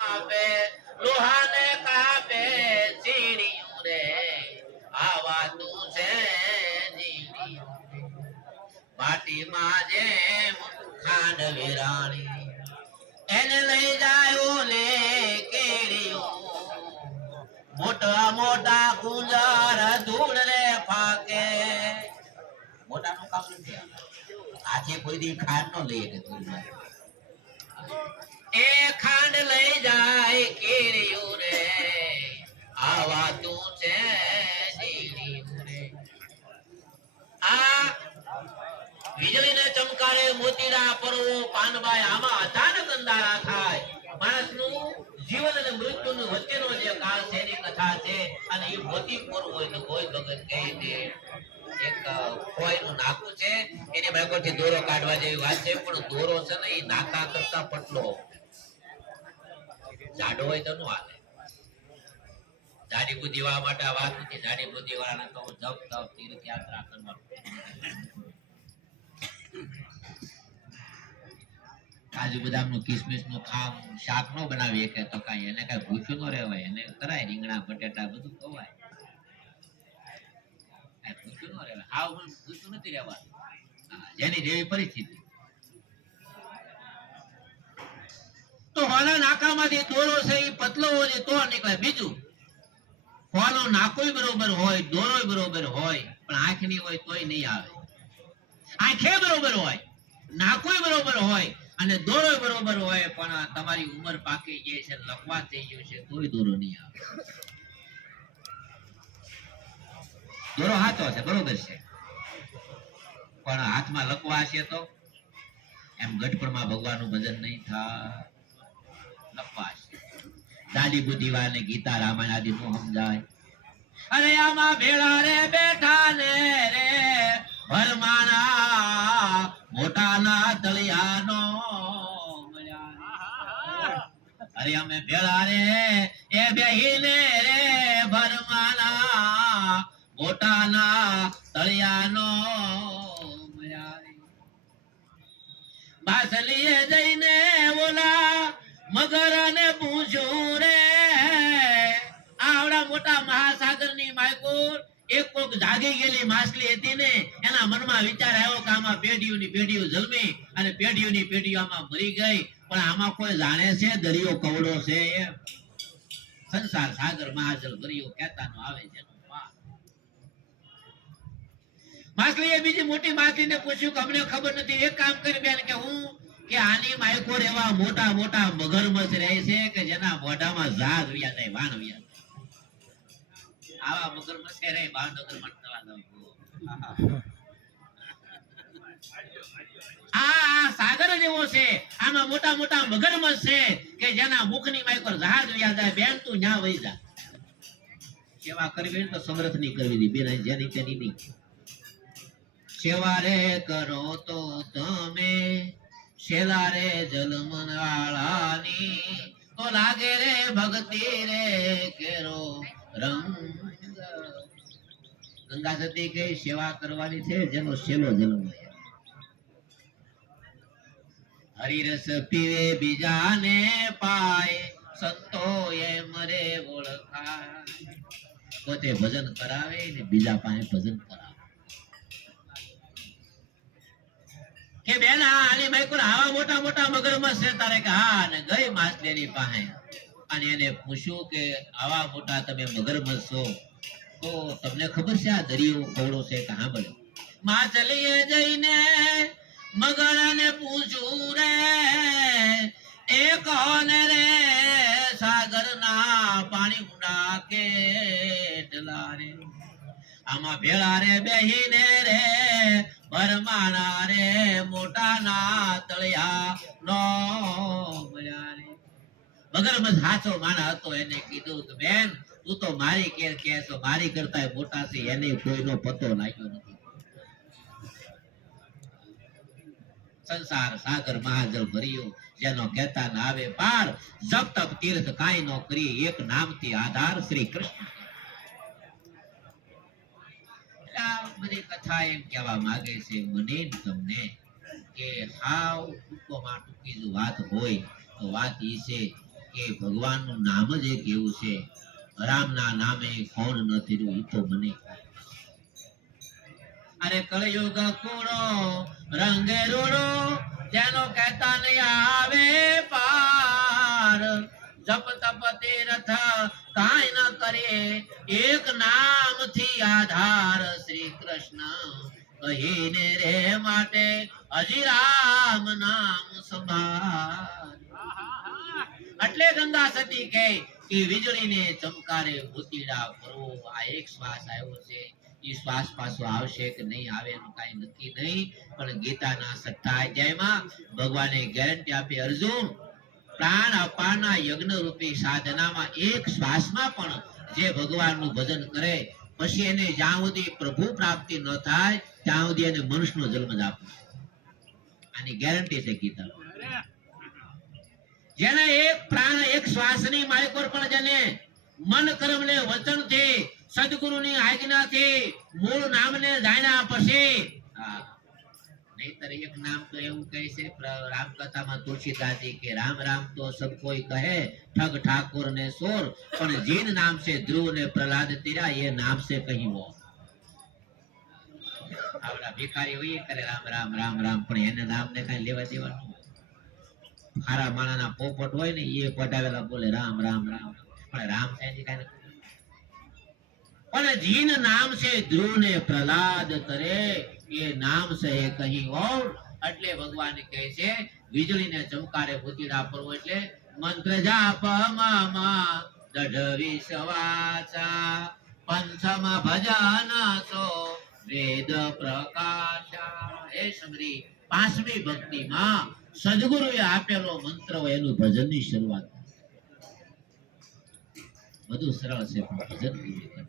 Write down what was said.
કાપે લોહાને કાપે સીડીયું રે આવા તું છે. માટીમાં જે ખાંડ વિરાણી, એને લઈ જાય ને કેડીયું મોટા મોટા કુંજાર ધૂળ રે ફાકે મોટાનું કામ નથી આજે કોઈ દી ખાંડ નો લઈ કે. એ ખાંડ લઈ જાય કેરીયું રે. આવા તું છે આ વીજળીને ચમકારે મોતીડા પરવો પાનબાઈ આમાં અચાનક અંધારા થાય. માણસનું જીવન અને મૃત્યુનું વચ્ચેનો જે કાળ છે એની કથા છે અને એ મોતી પૂરું હોય તો કોઈ ભગત કહી દે એક ખોવાઈનું નાકું છે. એની બાજુથી દોરો કાઢવા જેવી વાત છે, પણ દોરો છે ને એ નાકા કરતા પટલો જાડો હોય તો નું હાલે. જાડી બુદ્ધિ વાળા માટે આ વાત નથી. જાડી બુદ્ધિ વાળાને તો જપ, તપ, તીર્થ, યાત્રા કરવાનું. કાજુ બદામનું કિસમિસનું ખામ, શાક નો બનાવીએ કે તો કઈ. એને કઈ ભૂખ્યું નો રહેવાય. એને કરાય રીંગણા, બટેટા, બધું ખવાય. ભૂખ્યું નો રહેવાય. હાવ ભૂખ્યું નથી રહેવાનું. જેની જેવી પરિસ્થિતિ. તો નાકામાંથી દોરો છે એ પતલો હોય તો નીકળે. બીજું ફોનો નાકોય બરોબર હોય, દોરોય બરોબર હોય, પણ આંખની હોય તોય નહીં આવે. આંખે બરોબર હોય, નાકોય બરોબર હોય, અને દોરો બરોબર હોય, પણ તમારી ઉંમર પાકી ગઈ છે, લખવા થઈ ગયું છે, તોય દોરો નહીં આવે. દોરો હાથો છે, બરોબર છે. પણ હાથમાં લખવા છે તો એમ ગઢપણમાં ભગવાનનું ભજન નહીં થાય. દાદી બુદ્ધિ ને ગીતા રામાયણ આદિ નું સમજાય અરે આમાં ભેળા રે બેઠા ને રે, ભરમાણા મોટાના તળિયાનો. અરે અમે ભેળા રે, એ બેહીને રે, ભરમાણા મોટાના તળિયાનો. બાસલીએ જઈને ઓલા મગરને પૂછ્યું રે મોટા મહાસાગરની માયકોર એક કોક જાગી ગયેલી માછલી હતી ને, એના મનમાં વિચાર આવ્યો કે આમાં પેઢીઓની પેઢીઓ જન્મી અને પેઢીઓની પેઢીઓ આમાં મરી ગઈ. પણ આમાં કોઈ જાણે છે દરિયો કવડો છે એ સંસાર સાગર મહાજલ દરિયો કહેતાનો આવે છે માછલીએ બીજી મોટી માછલીને પૂછ્યું કે અમને ખબર નથી. એક કામ કરી બેન કે હું કે આની માયકોર એવા મોટા મોટા મગરમચ્છ રહે છે કે જેના મોઢામાં ઝાડ વ્યા જાય વાણ વ્યા આવા મગરમચ્છ રહે ભાવનગરમાં તળાવ દો. આ સાગર જેવો છે, આમાં મોટા મોટા મગરમચ્છ છે, કે જેના મુખની માયકોર જહાજ વ્યા જાય, બેન તું ન્યા વહી જા. સેવા કરવી તો સમર્થ નહીં કરવી દી બેન જેની તેની નહીં. સેવા રે કરો તો તમે શેલા રે જલમવાળાની તો લાગે રે ભક્તિ રે કેરો રંગ ગંગા સતી કે સેવા કરવાની છે, જેનો સેલો જન્મ. હરિરસ પીવે બીજાને પાય, સંતો એ મરે ઓળખાય. પોતે ભજન કરાવે ને બીજા પાસે ભજન કરાવે. કે બેન, આ માઈકુર આવા મોટા મોટા મગરમચ્છ છે, તારે કે હા, અને ગઈ માછલીની પાસે. અને એને પૂછ્યું કે આવા મોટા તમે મગરમચ્છ છો? તો તમને ખબર છે આ દરિયો કવડો છે કે હા બોલો? માછલીએ જઈને મગરને પૂછ્યું રે, એ કોને રે સાગરના પાણી ઊંડા કેટલા રે આમાં ભેળા રે બેહીને રે ભરમાણા રે મોટાના તળિયા નો મગરમચ્છ હાચો માણા હતો, એને કીધું બેન તું તો મારી કેર કે છો, મારી કરતા મોટા છે, એને કોઈનો પતો લાગ્યો નથી. સંસાર સાગર મહાજલ ભર્યો, જેનો કહેતા ના આવે પાર જબ તક તીર્થ કાંઈ નો કરી એક નામથી આધાર શ્રી કૃષ્ણ. બધી કથા એમ કહેવા માંગે છે, મને તમને કે હાવ ટૂંકોમાં ટૂંકી વાત હોય, તો વાત ઈ છે કે ભગવાનનું નામ જ એક એવું છે રામના નામે કોણ નથી રહ્યું તો મને. અરે કળયુગ કુળો રંગે રૂડો જેનો કહેતા નહીં આવે પાર. જપ તપ તીર્થ કાંઈ ન કરે એક નામથી આધાર શ્રી કૃષ્ણ કહીને રે માટે હજી રામ નામ સંભાળ. એટલે ગંગા સતી કહે કે વીજળીને ચમકારે ભૂતીડા ભરો આ એક શ્વાસ આવ્યો છે. એ શ્વાસ પાછો આવશે કે નહીં આવે એનું કાંઈ નક્કી નહીં. પણ ગીતાના સત્તા અધ્યાયમાં ભગવાને ગેરંટી આપી અર્જુન, પ્રાણ અપાના યજ્ઞ રૂપી સાધનામાં એક શ્વાસમાં પણ જે ભગવાનનું ભજન કરે, પછી એને જ્યાં સુધી પ્રભુ પ્રાપ્તિ ન થાય, ત્યાં સુધી એને મનુષ્યનો જન્મ જ આપવો આની ગેરંટી છે ગીતા જેને એક પ્રાણ, એક શ્વાસની માલિક પર મન કર્મ ને વચનથી સદગુરુની આજ્ઞાથી મૂળ નામને જાણ્યા પછી હા, નહીંતર એક નામ તો એવું કહે છે પ્ર- રામકથામાં તુલસીદાસજી કે રામ રામ તો સબ કોઈ કહે ઠગ ઠાકોર ને સોર પણ જીન નામ છે ધ્રુવ ને પ્રહલાદ તેરા એ નામ છે કહી वो આવડા ભિખારી હોય કરે રામ રામ રામ રામ પણ એને નામને કઈ લેવા દેવાનું ખારા માણાના પોપટ હોય ને એ પટાવેલા બોલે રામ રામ રામ પણ રામ કઈ પણ જીન નામ છે ધ્રુવ ને પ્રહલાદ કરે એ નામ છે એ કહી ઓર, એટલે ભગવાન કહે છે, વીજળીને ચમકારે ભૂતિડા પરવો એટલે મંત્ર જાપ મામા દઢવી સવાચા. પંચમ ભજન સો વેદ પ્રકાશા. હે સમરી, પાંચમી ભક્તિમાં સદગુરુએ આપેલો મંત્ર એનું ભજનની શરૂઆત. બધું સરળ છે